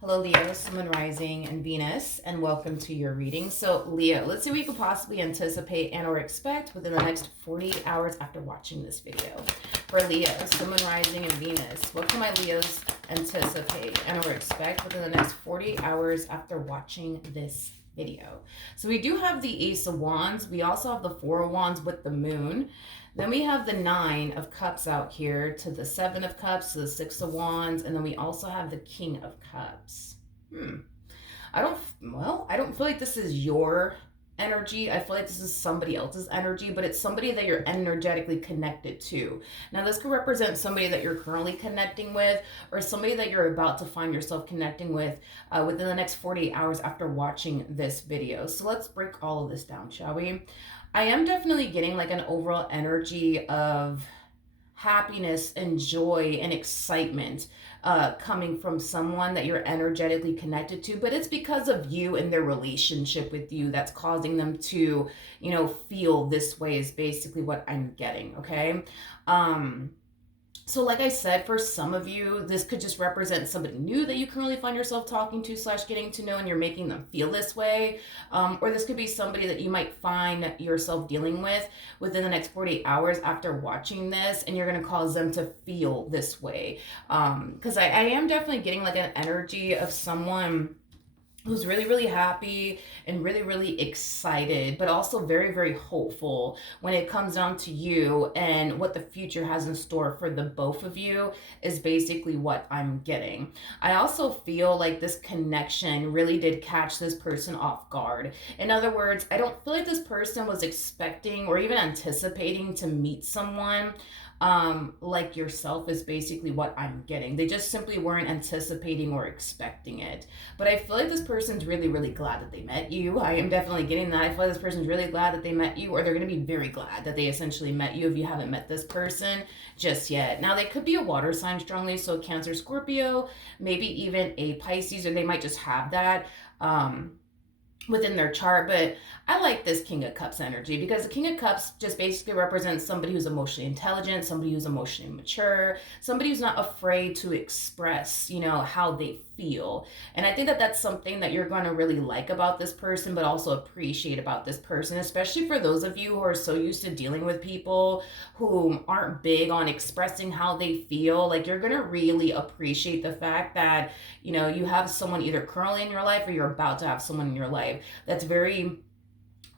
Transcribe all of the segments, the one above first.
Hello, Leo, Sun, Moon, Rising, and Venus, and welcome to your reading. So, Leo, let's see what you could possibly anticipate and or expect within the next 48 hours after watching this video. For Leo, Sun, Moon, Rising, and Venus, what can my Leos anticipate and or expect within the next 48 hours after watching this video? So we do have the Ace of Wands. We also have the Four of Wands with the Moon. Then we have the Nine of Cups out here to the Seven of Cups to the Six of Wands, and then we also have the King of Cups. I don't feel like this is your energy. I feel like this is somebody else's energy, but it's somebody that you're energetically connected to. Now, this could represent somebody that you're currently connecting with or somebody that you're about to find yourself connecting with within the next 48 hours after watching this video. So let's break all of this down, shall we? I am definitely getting like an overall energy of happiness and joy and excitement coming from someone that you're energetically connected to, but it's because of you and their relationship with you that's causing them to, feel this way is basically what I'm getting. Okay. So like I said, for some of you, this could just represent somebody new that you currently find yourself talking to / getting to know, and you're making them feel this way. Or this could be somebody that you might find yourself dealing with within the next 48 hours after watching this, and you're going to cause them to feel this way. Because I am definitely getting like an energy of someone who's really, really happy and really, really excited, but also very, very hopeful when it comes down to you and what the future has in store for the both of you is basically what I'm getting. I also feel like this connection really did catch this person off guard. In other words, I don't feel like this person was expecting or even anticipating to meet someone like yourself is basically what I'm getting. They just simply weren't anticipating or expecting it. But I feel like this person's really, really glad that they met you. I am definitely getting that. I feel like this person's really glad that they met you, or they're going to be very glad that they essentially met you if you haven't met this person just yet. Now, they could be a water sign strongly, so Cancer, Scorpio, maybe even a Pisces, or they might just have that. Within their chart, but I like this King of Cups energy because the King of Cups just basically represents somebody who's emotionally intelligent, somebody who's emotionally mature, somebody who's not afraid to express, how they feel. And I think that that's something that you're going to really like about this person, but also appreciate about this person, especially for those of you who are so used to dealing with people who aren't big on expressing how they feel. Like, you're going to really appreciate the fact that, you have someone either currently in your life or you're about to have someone in your life that's very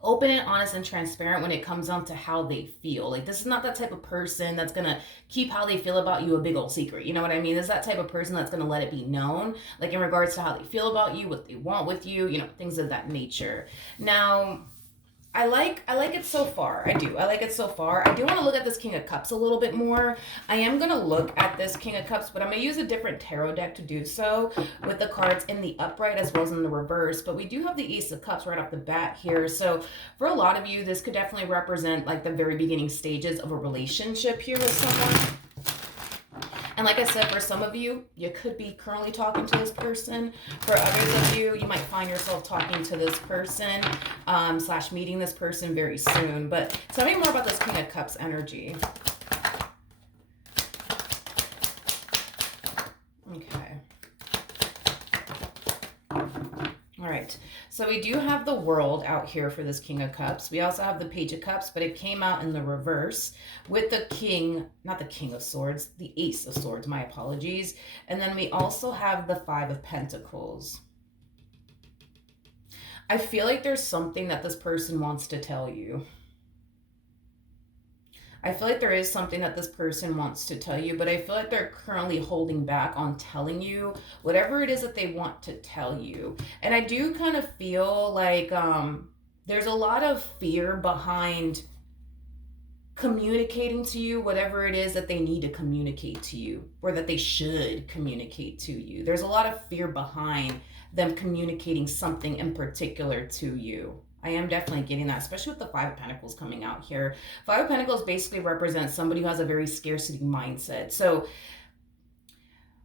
open and honest and transparent when it comes down to how they feel. Like, this is not that type of person that's gonna keep how they feel about you a big old secret. You know what I mean? This is that type of person that's gonna let it be known, like in regards to how they feel about you, what they want with you, things of that nature. Now, I like it so far. I do. I like it so far. I do want to look at this King of Cups a little bit more. I am going to look at this King of Cups, but I'm going to use a different tarot deck to do so with the cards in the upright as well as in the reverse. But we do have the Ace of Cups right off the bat here. So for a lot of you, this could definitely represent like the very beginning stages of a relationship here with someone. And like I said, for some of you, you could be currently talking to this person. For others of you, you might find yourself talking to this person / meeting this person very soon. But tell me more about this King of Cups energy. Okay. All right, so we do have the World out here for this King of Cups. We also have the Page of Cups, but it came out in the reverse with the King, not the King of Swords, the Ace of Swords, my apologies. And then we also have the Five of Pentacles. I feel like there's something that this person wants to tell you. I feel like there is something that this person wants to tell you, but I feel like they're currently holding back on telling you whatever it is that they want to tell you. And I do kind of feel like there's a lot of fear behind communicating to you whatever it is that they need to communicate to you, or that they should communicate to you. There's a lot of fear behind them communicating something in particular to you. I am definitely getting that, especially with the Five of Pentacles coming out here. Five of Pentacles basically represents somebody who has a very scarcity mindset. So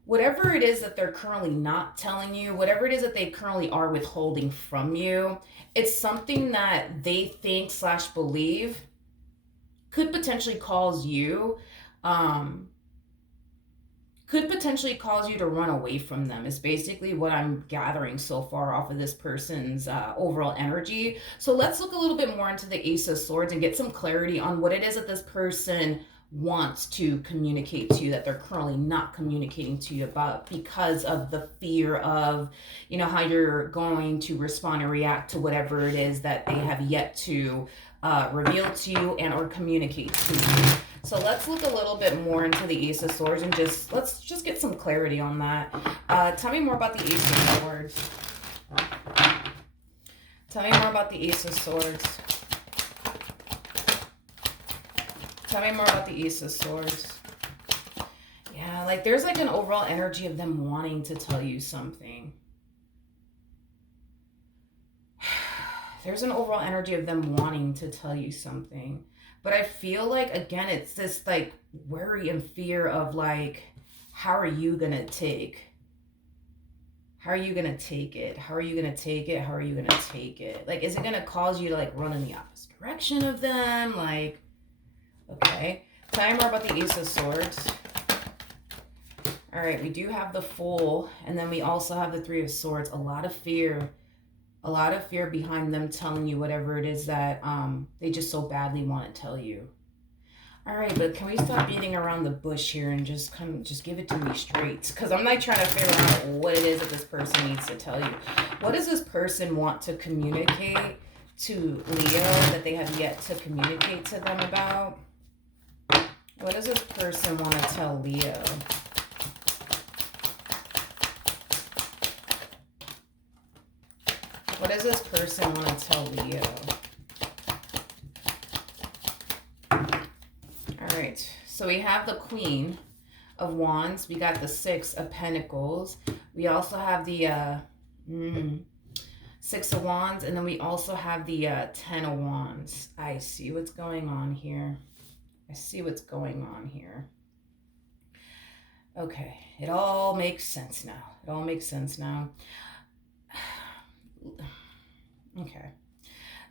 whatever it is that they're currently not telling you, whatever it is that they currently are withholding from you, it's something that they think / believe could potentially cause you could potentially cause you to run away from them is basically what I'm gathering so far off of this person's overall energy. So let's look a little bit more into the Ace of Swords and get some clarity on what it is that this person wants to communicate to you that they're currently not communicating to you about because of the fear of, you know, how you're going to respond and react to whatever it is that they have yet to reveal to you and or communicate to you. So let's look a little bit more into the Ace of Swords and let's just get some clarity on that. Tell me more about the Ace of Swords. Tell me more about the Ace of Swords. Tell me more about the Ace of Swords. Yeah, like there's like an overall energy of them wanting to tell you something. There's an overall energy of them wanting to tell you something. But I feel like, again, it's this like worry and fear of like, how are you going to take? How are you going to take it? How are you going to take it? How are you going to take it? Like, is it going to cause you to like run in the opposite direction of them? Like, okay. Tell me more about the Ace of Swords. All right, we do have the Fool, and then we also have the Three of Swords. A lot of fear behind them telling you whatever it is that they just so badly want to tell you. All right, but can we stop beating around the bush here and just give it to me straight? Because I'm not trying to figure out what it is that this person needs to tell you. What does this person want to communicate to Leo that they have yet to communicate to them about? What does this person want to tell Leo? What does this person want to tell Leo? All right, so we have the Queen of Wands. We got the Six of Pentacles. We also have the Six of Wands. And then we also have the Ten of Wands. I see what's going on here. I see what's going on here. Okay, it all makes sense now. It all makes sense now. Okay.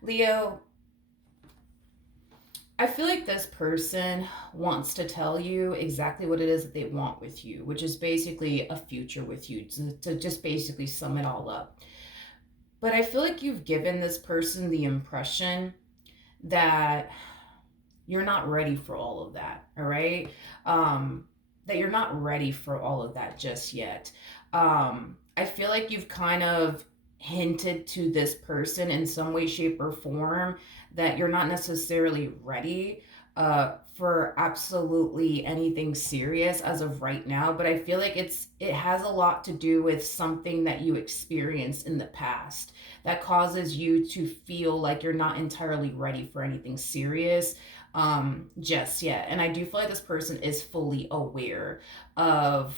Leo, I feel like this person wants to tell you exactly what it is that they want with you, which is basically a future with you, to just basically sum it all up. But I feel like you've given this person the impression that you're not ready for all of that, all right? That you're not ready for all of that just yet. I feel like you've kind of hinted to this person in some way, shape, or form that you're not necessarily ready for absolutely anything serious as of right now. But I feel like it has a lot to do with something that you experienced in the past that causes you to feel like you're not entirely ready for anything serious just yet. And I do feel like this person is fully aware of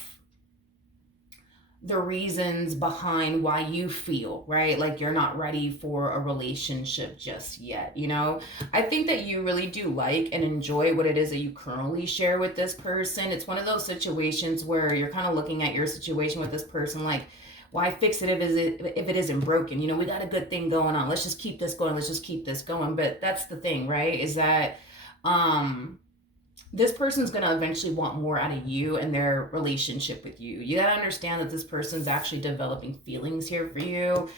the reasons behind why you feel, right? Like you're not ready for a relationship just yet, you know? I think that you really do like and enjoy what it is that you currently share with this person. It's one of those situations where you're kind of looking at your situation with this person like, why fix it if it isn't broken? You know, we got a good thing going on. Let's just keep this going. Let's just keep this going. But that's the thing, right? Is that this person's going to eventually want more out of you and their relationship with you. You got to understand that this person's actually developing feelings here for you.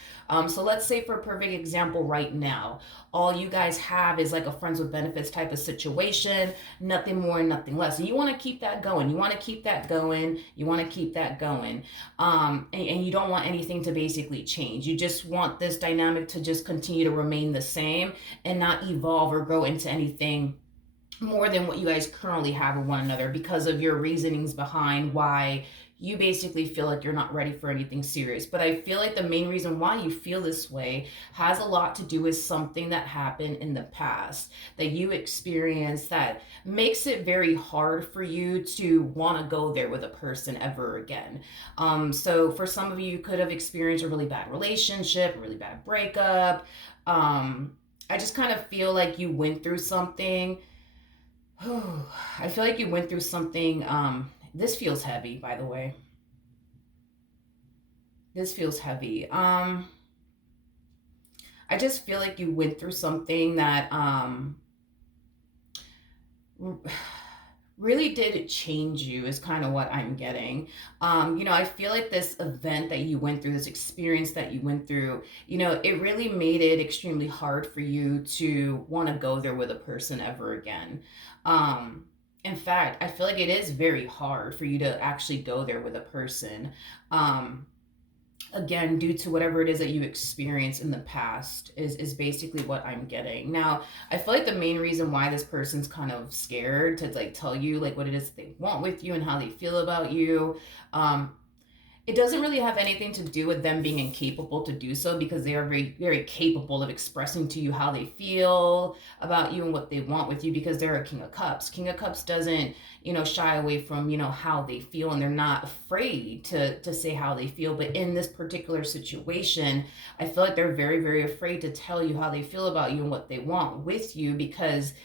So let's say, for a perfect example, right now, all you guys have is like a friends with benefits type of situation, nothing more and nothing less. And you want to keep that going. You want to keep that going. You want to keep that going. And you don't want anything to basically change. You just want this dynamic to just continue to remain the same and not evolve or grow into anything more than what you guys currently have with one another, because of your reasonings behind why you basically feel like you're not ready for anything serious. But I feel like the main reason why you feel this way has a lot to do with something that happened in the past that you experienced that makes it very hard for you to want to go there with a person ever again. So for some of you, you could have experienced a really bad relationship, a really bad breakup. I just kind of feel like you went through something. I feel like you went through something. This feels heavy, by the way. This feels heavy. I just feel like you went through something that really did change you is kind of what I'm getting. I feel like this event that you went through, this experience that you went through, it really made it extremely hard for you to want to go there with a person ever again. Um, in fact, I feel like it is very hard for you to actually go there with a person. Um, Again, due to whatever it is that you experienced in the past is basically what I'm getting. Now, I feel like the main reason why this person's kind of scared to like tell you like what it is they want with you and how they feel about you, um it doesn't really have anything to do with them being incapable to do so, because they are very very capable of expressing to you how they feel about you and what they want with you, because they're a king of cups. King of cups doesn't shy away from how they feel, and they're not afraid to say how they feel. But in this particular situation, I feel like they're very very afraid to tell you how they feel about you and what they want with you, because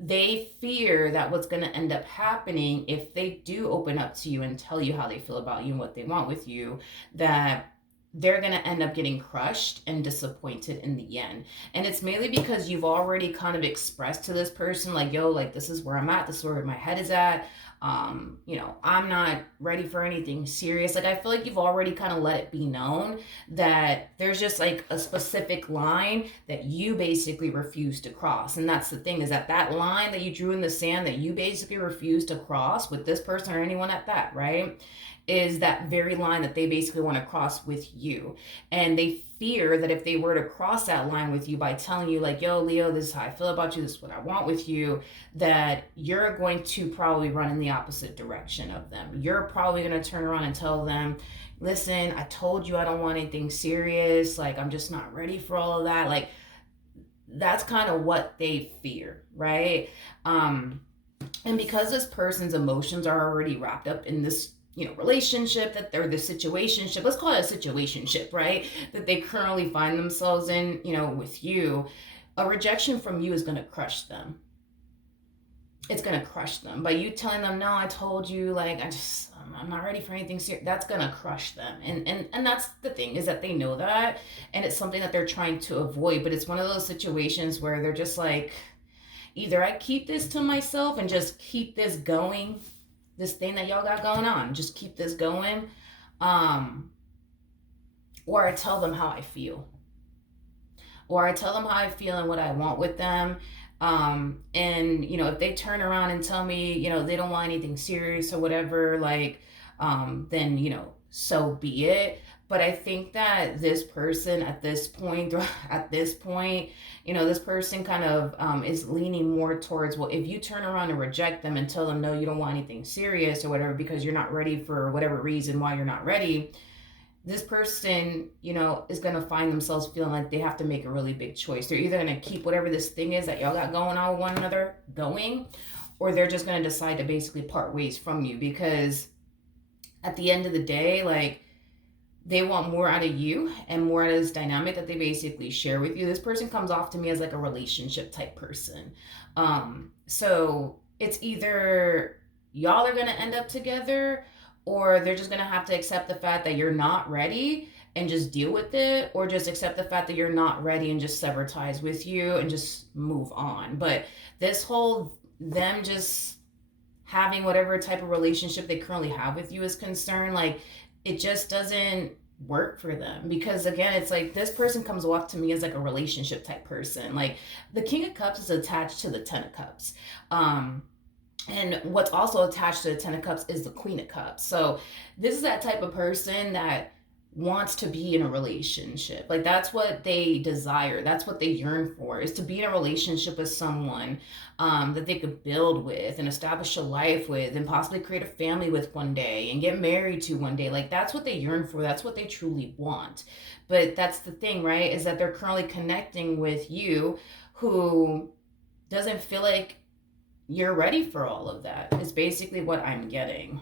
they fear that what's going to end up happening if they do open up to you and tell you how they feel about you and what they want with you, that they're going to end up getting crushed and disappointed in the end. And it's mainly because you've already kind of expressed to this person like, yo, like this is where I'm at, this is where my head is at. I'm not ready for anything serious. Like I feel like you've already kind of let it be known that there's just like a specific line that you basically refuse to cross. And that's the thing, is that line that you drew in the sand that you basically refuse to cross with this person or anyone at that, right? Is that very line that they basically want to cross with you. And they fear that if they were to cross that line with you by telling you like, yo, Leo, this is how I feel about you, this is what I want with you, that you're going to probably run in the opposite direction of them. You're probably going to turn around and tell them, listen, I told you I don't want anything serious, like I'm just not ready for all of that. Like that's kind of what they fear, right? And because this person's emotions are already wrapped up in this relationship, that they're the situationship, let's call it a situationship, right, that they currently find themselves in with you, a rejection from you is going to crush them. It's going to crush them by you telling them, no, I told you, like I'm not ready for anything serious. That's going to crush them. And that's the thing, is that they know that, and it's something that they're trying to avoid. But it's one of those situations where they're just like, either I keep this to myself and just keep this going, this thing that y'all got going on, just keep this going, or I tell them how I feel, and what I want with them. And if they turn around and tell me they don't want anything serious or whatever, like then so be it. But I think that this person at this point, this person kind of is leaning more towards, well, if you turn around and reject them and tell them, no, you don't want anything serious or whatever, because you're not ready for whatever reason why you're not ready, this person, is going to find themselves feeling like they have to make a really big choice. They're either going to keep whatever this thing is that y'all got going on with one another going, or they're just going to decide to basically part ways from you, because at the end of the day, like, they want more out of you and more out of this dynamic that they basically share with you. This person comes off to me as like a relationship type person. So it's either y'all are going to end up together, or they're just going to have to accept the fact that you're not ready and just deal with it, or just accept the fact that you're not ready and just sever ties with you and just move on. But this whole them just having whatever type of relationship they currently have with you is concerned, like it just doesn't work for them, because again, it's like this person comes off to me as like a relationship type person. Like the King of Cups is attached to the Ten of Cups, and what's also attached to the Ten of Cups is the Queen of Cups. So this is that type of person that wants to be in a relationship. Like that's what they desire, that's what they yearn for, is to be in a relationship with someone that they could build with and establish a life with and possibly create a family with one day and get married to one day. Like that's what they yearn for, that's what they truly want. But that's the thing, right, is that they're currently connecting with you, who doesn't feel like you're ready for all of that, is basically what I'm getting.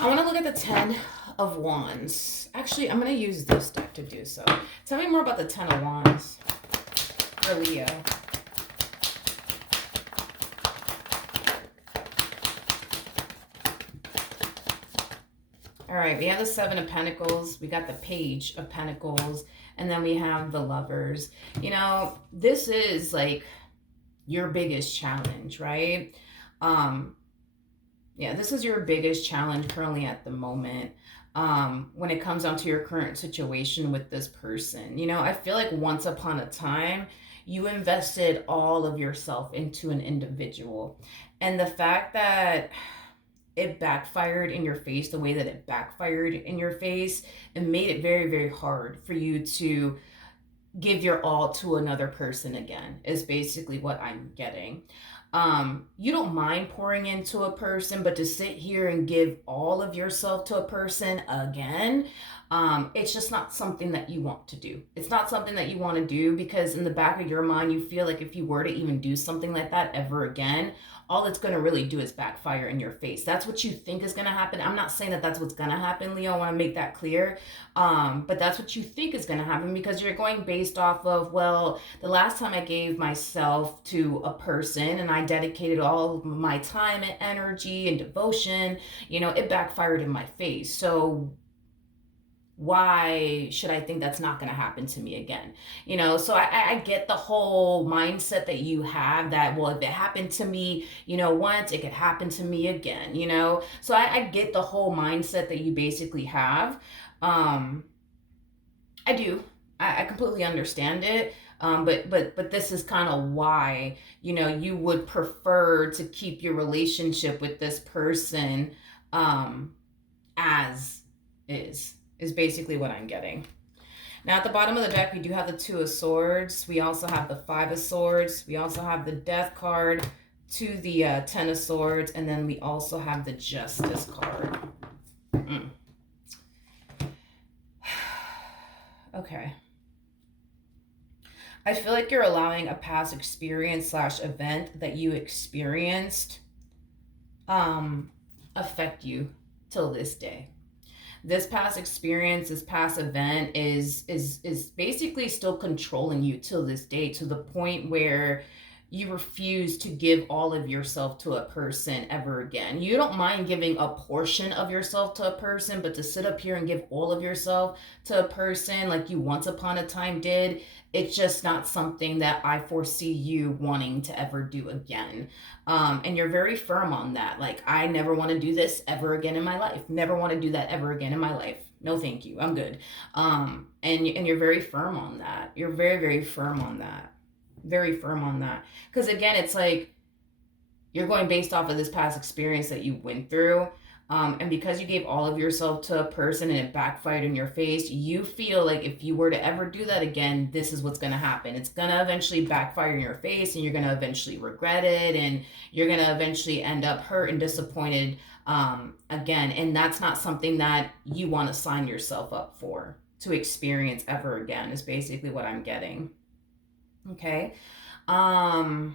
I want to look at the Ten of Wands. Actually, I'm going to use this deck to do so. Tell me more about the Ten of Wands for Leo. All right, we have the Seven of Pentacles, we got the Page of Pentacles, and then we have the Lovers. This is like your biggest challenge, right? Um, yeah, this is your biggest challenge currently at the moment. When it comes down to your current situation with this person, I feel like once upon a time, you invested all of yourself into an individual. And the fact that it backfired in your face the way that it backfired in your face, it made it very, very hard for you to give your all to another person again, is basically what I'm getting. You don't mind pouring into a person, but to sit here and give all of yourself to a person again, it's just not something that you want to do. It's not something that you want to do because in the back of your mind, you feel like if you were to even do something like that ever again, all it's going to really do is backfire in your face. That's what you think is going to happen. I'm not saying that that's what's going to happen, Leo. I want to make that clear. But that's what you think is going to happen because you're going based off of, well, the last time I gave myself to a person and I dedicated all of my time and energy and devotion, it backfired in my face. So why should I think that's not going to happen to me again? So I get the whole mindset that you have that, well, if it happened to me, once, it could happen to me again. So I get the whole mindset that you basically have. Um, I do. I completely understand it. But this is kind of why, you would prefer to keep your relationship with this person um, as is basically what I'm getting. Now at the bottom of the deck, we do have the Two of Swords. We also have the Five of Swords. We also have the Death card to the Ten of Swords. And then we also have the Justice card. Okay. I feel like you're allowing a past experience / event that you experienced affect you till this day. This past experience, this past event is basically still controlling you till this day, to the point where you refuse to give all of yourself to a person ever again. You don't mind giving a portion of yourself to a person, but to sit up here and give all of yourself to a person like you once upon a time did, it's just not something that I foresee you wanting to ever do again. And you're very firm on that. Like, I never want to do this ever again in my life. Never want to do that ever again in my life. No, thank you. I'm good. And you're very firm on that. You're very, very firm on that. Very firm on that. Because again, it's like you're going based off of this past experience that you went through. And because you gave all of yourself to a person and it backfired in your face, you feel like if you were to ever do that again, this is what's going to happen. It's going to eventually backfire in your face and you're going to eventually regret it and you're going to eventually end up hurt and disappointed again. And that's not something that you want to sign yourself up for to experience ever again, is basically what I'm getting. Okay. I'm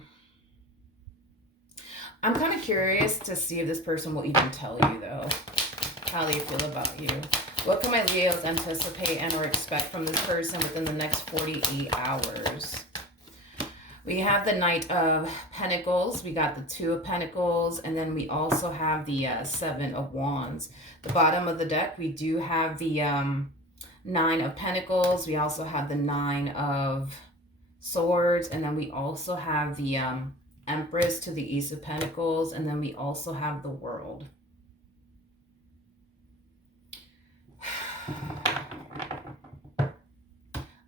kind of curious to see if this person will even tell you, though, how they feel about you. What can my Leos anticipate and or expect from this person within the next 48 hours? We have the Knight of Pentacles. We got the Two of Pentacles. And then we also have the Seven of Wands. The bottom of the deck, we do have the Nine of Pentacles. We also have the Nine of Swords, and then we also have the Empress to the Ace of Pentacles, and then we also have the World.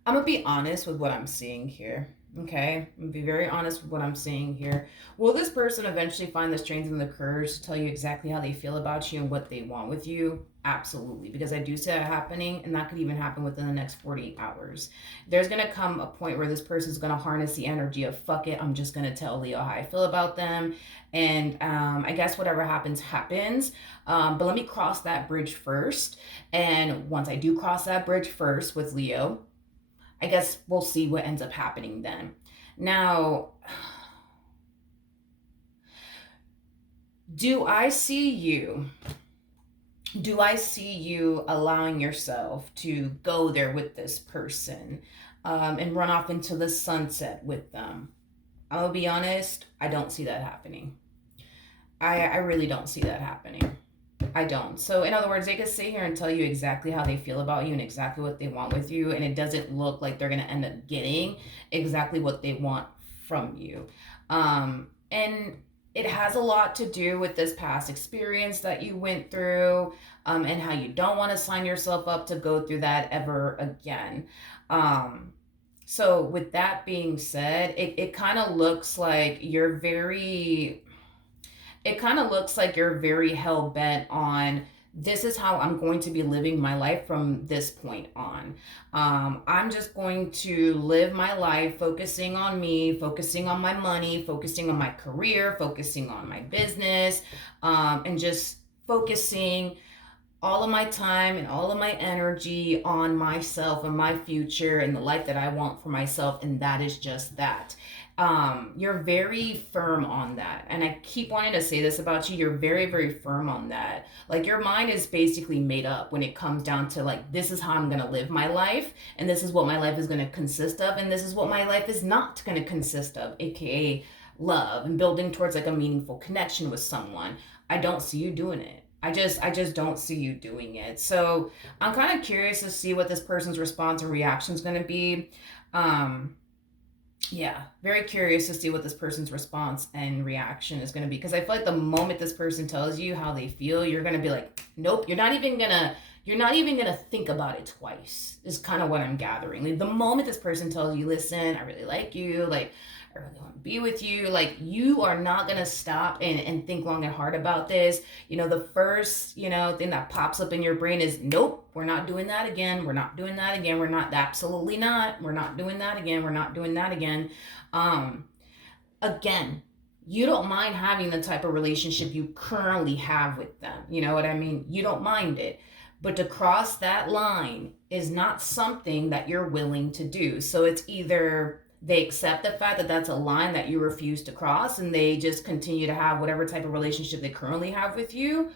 I'm gonna be honest with what I'm seeing here. Okay, I'm gonna be very honest with what I'm seeing here. Will this person eventually find the strength and the courage to tell you exactly how they feel about you and what they want with you? Absolutely, because I do see that happening, and that could even happen within the next 48 hours. There's going to come a point where this person's going to harness the energy of, fuck it, I'm just going to tell Leo how I feel about them, and I guess whatever happens, happens. But let me cross that bridge first, and once I do cross that bridge first with Leo, I guess we'll see what ends up happening then. Now, do I see you allowing yourself to go there with this person and run off into the sunset with them? I'll be honest, I don't see that happening. I really don't see that happening. I don't. So in other words, they could sit here and tell you exactly how they feel about you and exactly what they want with you, and it doesn't look like they're going to end up getting exactly what they want from you. And it has a lot to do with this past experience that you went through, and how you don't want to sign yourself up to go through that ever again. Um, so, with that being said, it kind of looks like you're very it kind of looks like you're very hell bent on, this is how I'm going to be living my life from this point on. I'm just going to live my life focusing on me, focusing on my money, focusing on my career, focusing on my business, and just focusing all of my time and all of my energy on myself and my future and the life that I want for myself. And that is just that. You're very firm on that. And I keep wanting to say this about you. You're very, very firm on that. Like, your mind is basically made up when it comes down to, like, this is how I'm going to live my life. And this is what my life is going to consist of. And this is what my life is not going to consist of, AKA love and building towards like a meaningful connection with someone. I don't see you doing it. I just don't see you doing it. So I'm kind of curious to see what this person's response and reaction is going to be. Um, yeah, very curious to see what this person's response and reaction is going to be, because I feel like the moment this person tells you how they feel, you're going to be like, nope, you're not even going to think about it twice. Is kind of what I'm gathering. Like, the moment this person tells you, listen, I really like you, like, I really want to be with you, like, you are not going to stop and think long and hard about this. The first, thing that pops up in your brain is, nope, we're not doing that again. We're not doing that again. We're not, absolutely not. We're not doing that again. We're not doing that again. Um, Again, you don't mind having the type of relationship you currently have with them. You know what I mean? You don't mind it. But to cross that line is not something that you're willing to do. So it's either they accept the fact that that's a line that you refuse to cross and they just continue to have whatever type of relationship they currently have with you,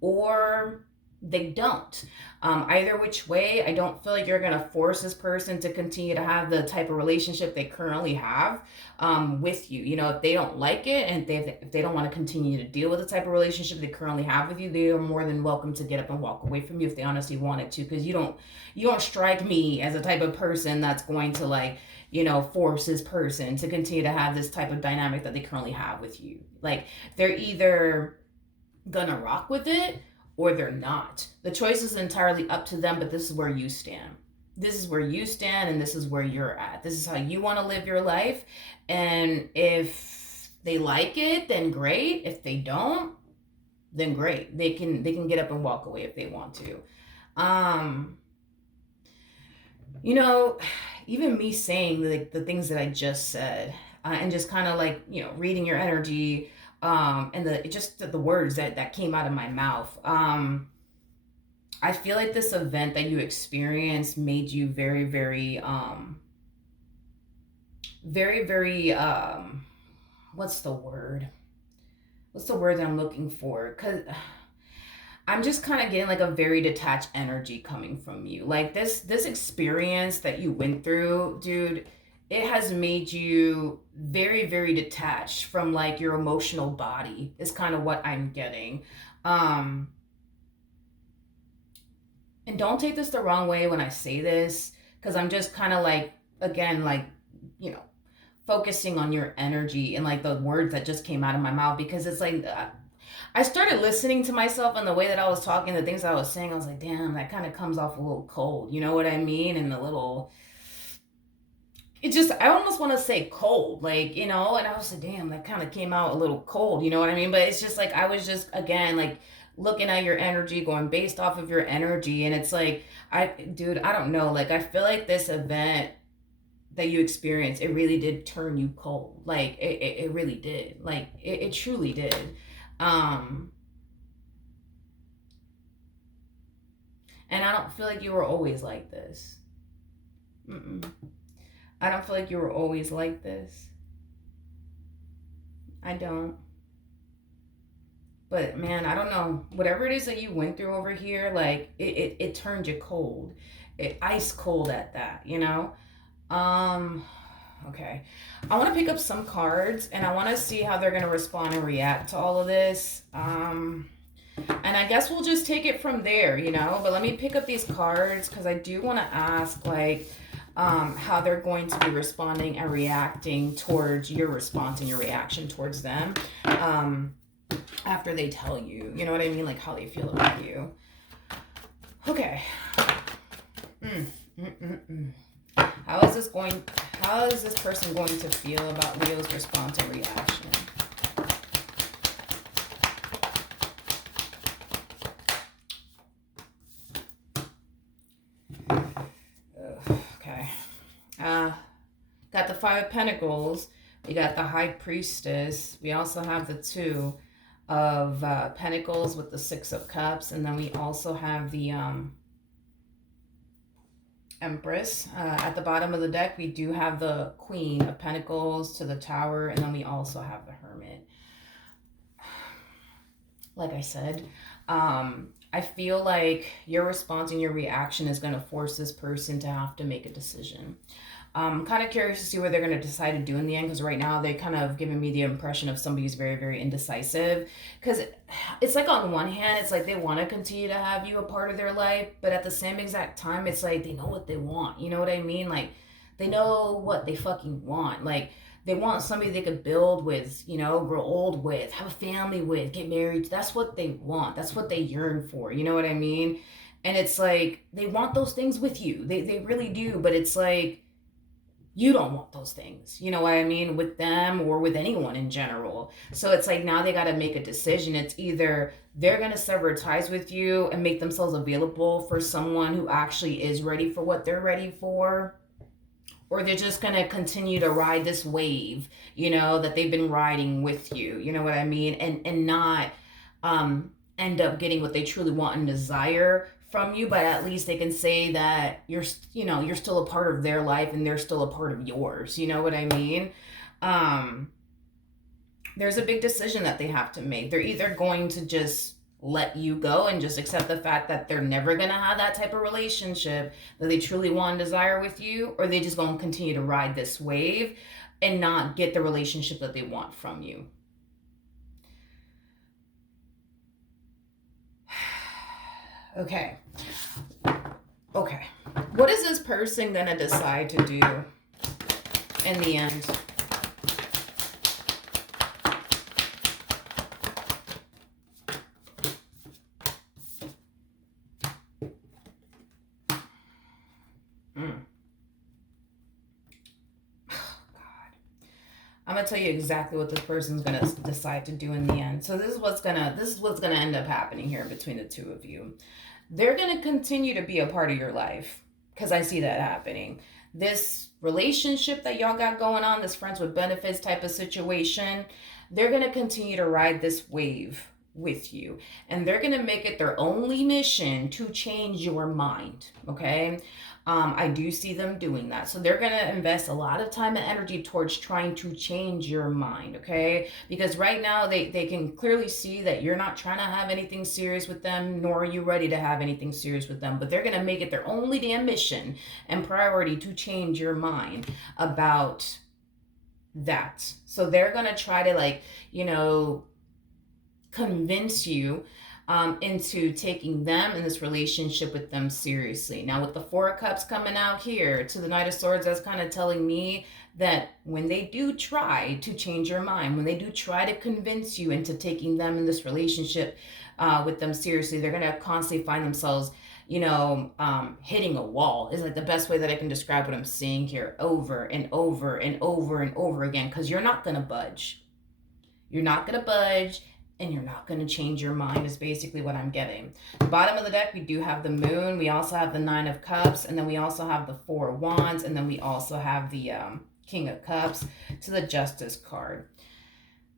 or they don't. Either which way, I don't feel like you're going to force this person to continue to have the type of relationship they currently have, with you. If they don't like it, and if they don't want to continue to deal with the type of relationship they currently have with you, they are more than welcome to get up and walk away from you if they honestly wanted to. Because you don't strike me as a type of person that's going to, like, force this person to continue to have this type of dynamic that they currently have with you. Like, they're either gonna rock with it or they're not. The choice is entirely up to them, but this is where you stand. This is where you stand, and this is where you're at. This is how you want to live your life. And if they like it, then great. If they don't, then great. They can get up and walk away if they want to. Um, you know, Even me saying like the things that I just said, and just kind of like, reading your energy, and the words that came out of my mouth. I feel like this event that you experienced made you very, very, very, very, what's the word? What's the word that I'm looking for? Because I'm just kind of getting like a very detached energy coming from you. Like, this experience that you went through, dude, it has made you very, very detached from like your emotional body. Is kind of what I'm getting. Um and don't take this the wrong way when I say this, because I'm just kind of like, again, like, you know, focusing on your energy and like the words that just came out of my mouth, because it's like, I started listening to myself and the way that I was talking, the things I was saying. I was like, damn, that kind of comes off a little cold. You know what I mean? And a little, it just, I almost want to say cold, like, and I was like, damn, that kind of came out a little cold. You know what I mean? But it's just like, I was just, again, like, looking at your energy, going based off of your energy. And it's like, dude, I don't know. Like, I feel like this event that you experienced, it really did turn you cold. Like, it really did. Like, it truly did. Um, and I don't feel like you were always like this. Mm-mm. I don't feel like you were always like this. I don't. But man, I don't know. Whatever it is that you went through over here, like, it turned you cold. Ice cold at that. Um, okay. I want to pick up some cards and I want to see how they're going to respond and react to all of this. And I guess we'll just take it from there. But let me pick up these cards because I do want to ask, like, how they're going to be responding and reacting towards your response and your reaction towards them, after they tell you, you know what I mean? Like how they feel about you. Okay. Mm, mm, mm, mm. How is this going? How is this person going to feel about Leo's response and reaction? Okay. Got the Five of Pentacles. We got the High Priestess. We also have the Two of Pentacles with the Six of Cups, and then we also have the Empress. At the bottom of the deck, we do have the Queen of Pentacles to the Tower, and then we also have the Hermit. Like I said, I feel like your response and your reaction is going to force this person to have to make a decision. I'm kind of curious to see what they're going to decide to do in the end, because right now they kind of giving me the impression of somebody who's very, very indecisive. Because it's like on one hand, it's like they want to continue to have you a part of their life, but at the same exact time, it's like they know what they want. You know what I mean? Like they know what they fucking want. Like they want somebody they could build with, you know, grow old with, have a family with, get married. That's what they want. That's what they yearn for. You know what I mean? And it's like they want those things with you. They really do. But it's like you don't want those things, you know what I mean, with them or with anyone in general. So it's like now they got to make a decision. It's either they're going to sever ties with you and make themselves available for someone who actually is ready for what they're ready for, or they're just going to continue to ride this wave, you know, that they've been riding with you, you know what I mean, and not end up getting what they truly want and desire from you, but at least they can say that you're, you know, you're still a part of their life and they're still a part of yours. You know what I mean? There's a big decision that they have to make. They're either going to just let you go and just accept the fact that they're never going to have that type of relationship that they truly want and desire with you, or they just going to continue to ride this wave and not get the relationship that they want from you. Okay. Okay. What is this person going to decide to do in the end? I'm gonna tell you exactly what this person's gonna decide to do in the end. So this is what's gonna end up happening here between the two of you. They're gonna continue to be a part of your life, because I see that happening. This relationship that y'all got going on, this friends with benefits type of situation, they're gonna continue to ride this wave with you, and they're gonna make it their only mission to change your mind. Okay. I do see them doing that. So they're going to invest a lot of time and energy towards trying to change your mind, okay? Because right now they can clearly see that you're not trying to have anything serious with them, nor are you ready to have anything serious with them. But they're going to make it their only damn mission and priority to change your mind about that. So they're going to try to, like, you know, convince you into taking them in this relationship with them seriously. Now, with the Four of Cups coming out here to the Knight of Swords, that's kind of telling me that when they do try to change your mind, when they do try to convince you into taking them in this relationship with them seriously, they're going to constantly find themselves, you know, hitting a wall is like the best way that I can describe what I'm seeing here, over and over and over and over again, because you're not going to budge. You're not going to budge. And you're not going to change your mind is basically what I'm getting. The bottom of the deck, we do have the Moon. We also have the Nine of Cups. And then we also have the Four of Wands. And then we also have the King of Cups to the Justice card.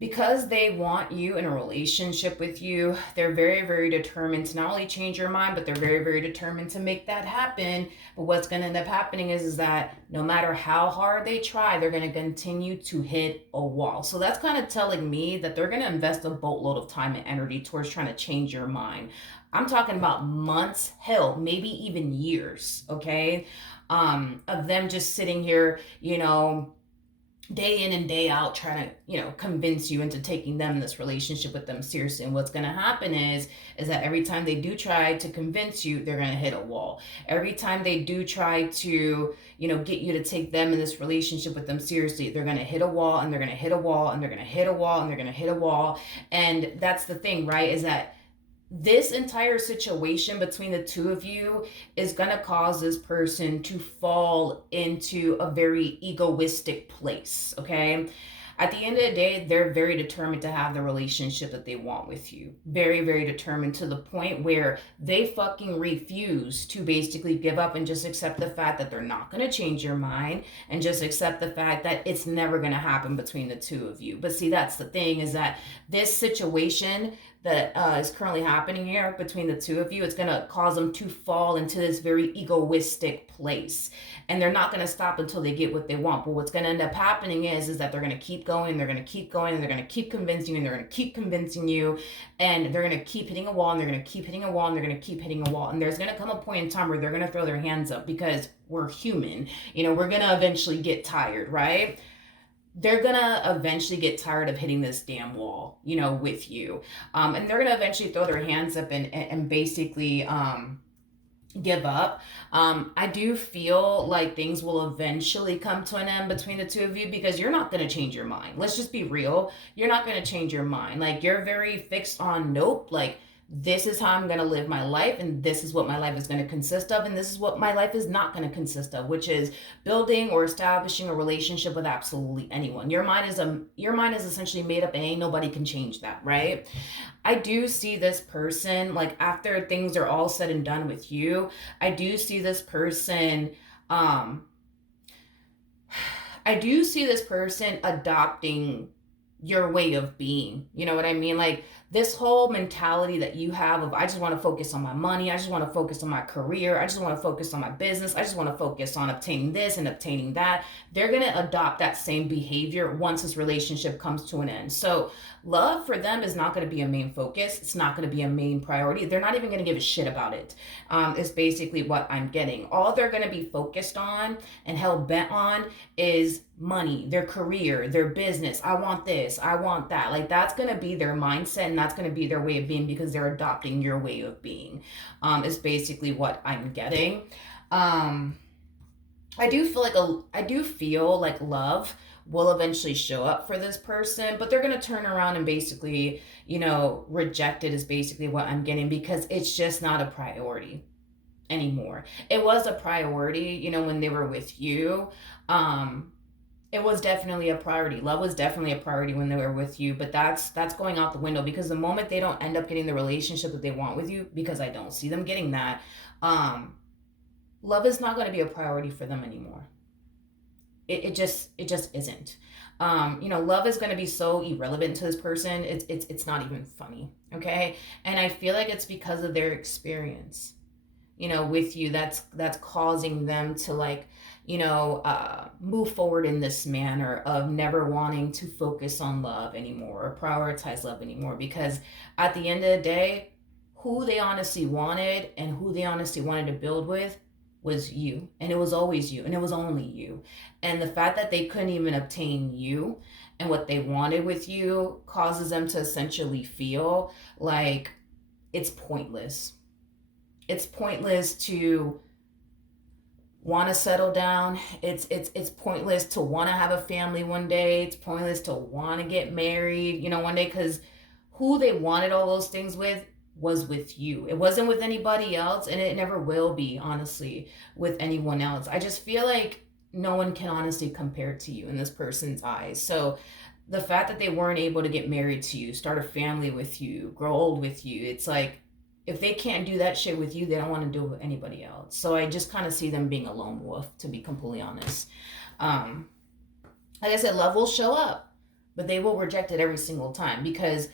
Because they want you in a relationship with you, they're very, very determined to not only change your mind, but they're very, very determined to make that happen. But what's going to end up happening is that no matter how hard they try, they're going to continue to hit a wall. So that's kind of telling me that they're going to invest a boatload of time and energy towards trying to change your mind. I'm talking about months, hell, maybe even years, okay, of them just sitting here, you know, day in and day out trying to, convince you into taking them in this relationship with them seriously. And what's going to happen is that every time they do try to convince you, they're going to hit a wall. Every time they do try to, get you to take them in this relationship with them seriously, they're going to hit a wall, and they're going to hit a wall, and they're going to hit a wall, and they're going to hit a wall. And that's the thing, right? Is that this entire situation between the two of you is going to cause this person to fall into a very egoistic place, okay? At the end of the day, they're very determined to have the relationship that they want with you. Very, very determined, to the point where they fucking refuse to basically give up and just accept the fact that they're not going to change your mind, and just accept the fact that it's never going to happen between the two of you. But see, that's the thing, is that this situation that is currently happening here between the two of you, it's going to cause them to fall into this very egoistic place, and they're not going to stop until they get what they want. But what's going to end up happening is that they're going to keep going, they're going to keep going, and they're going to keep convincing you, and they're going to keep convincing you, and they're going to keep hitting a wall, and they're going to keep hitting a wall, and they're going to keep hitting a wall. And there's going to come a point in time where they're going to throw their hands up, because we're human. We're going to eventually get tired, right? They're gonna eventually get tired of hitting this damn wall, with you. And they're gonna eventually throw their hands up and basically give up. I do feel like things will eventually come to an end between the two of you, because you're not going to change your mind. Let's just be real. You're not going to change your mind. Like, you're very fixed on, nope, like, this is how I'm going to live my life, and this is what my life is going to consist of, and this is what my life is not going to consist of, which is building or establishing a relationship with absolutely anyone. Your mind is essentially made up, and ain't nobody can change that, right? I do see this person, like, after things are all said and done with you, I do see this person um I do see this person adopting your way of being. You know what I mean? Like, this whole mentality that you have of, I just want to focus on my money, I just want to focus on my career, I just want to focus on my business, I just want to focus on obtaining this and obtaining that. They're going to adopt that same behavior once this relationship comes to an end. So love for them is not going to be a main focus. It's not going to be a main priority. They're not even going to give a shit about it. Is basically what I'm getting. All they're going to be focused on and hell bent on is money, their career, their business. I want this, I want that. Like, that's going to be their mindset, and that's going to be their way of being, because they're adopting your way of being. Is basically what I'm getting. I do feel like love will eventually show up for this person, but they're going to turn around and basically, reject it, is basically what I'm getting, because it's just not a priority anymore. It was a priority, when they were with you. It was definitely a priority. Love was definitely a priority when they were with you, but that's going out the window, because the moment they don't end up getting the relationship that they want with you, because I don't see them getting that, love is not going to be a priority for them anymore. It just isn't. Love is going to be so irrelevant to this person. It's not even funny. Okay. And I feel like it's because of their experience, with you, that's causing them to, like, move forward in this manner of never wanting to focus on love anymore or prioritize love anymore. Because at the end of the day, who they honestly wanted and who they honestly wanted to build with was you. And it was always you. And it was only you. And the fact that they couldn't even obtain you and what they wanted with you causes them to essentially feel like it's pointless. It's pointless to want to settle down. It's pointless to want to have a family one day. It's pointless to want to get married, one day, because who they wanted all those things with was with you. It wasn't with anybody else, and it never will be, honestly, with anyone else. I just feel like no one can honestly compare to you in this person's eyes. So the fact that they weren't able to get married to you, start a family with you, grow old with you, it's like, if they can't do that shit with you, they don't want to do it with anybody else. So I just kind of see them being a lone wolf, to be completely honest. Like I said, love will show up, but they will reject it every single time, because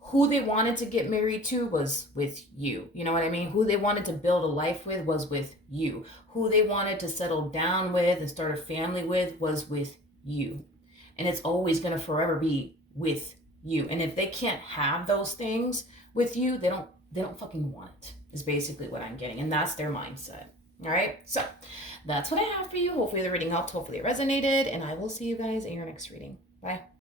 who they wanted to get married to was with you. You know what I mean? Who they wanted to build a life with was with you. Who they wanted to settle down with and start a family with was with you. And it's always going to forever be with you. And if they can't have those things with you, they don't fucking want it, is basically what I'm getting. And that's their mindset. All right, so that's what I have for you. Hopefully the reading helped. Hopefully it resonated, and I will see you guys in your next reading. Bye.